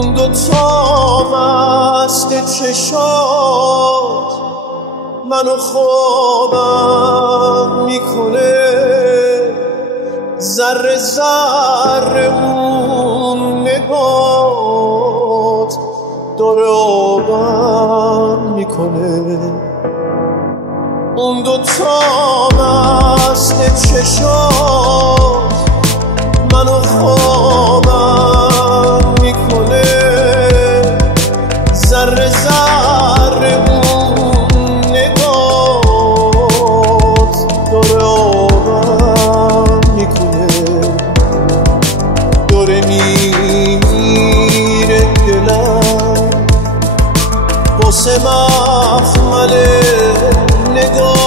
اون دوتا مست چشات منو خوابم میکنه، ذره ذره اون نگات داره آبم میکنه. اون دوتا مست چشات منو خوابم میکنه، ذره ذره اون نگات داره آبم میکنه. داره میمیره دلم واسه مخمل نگاه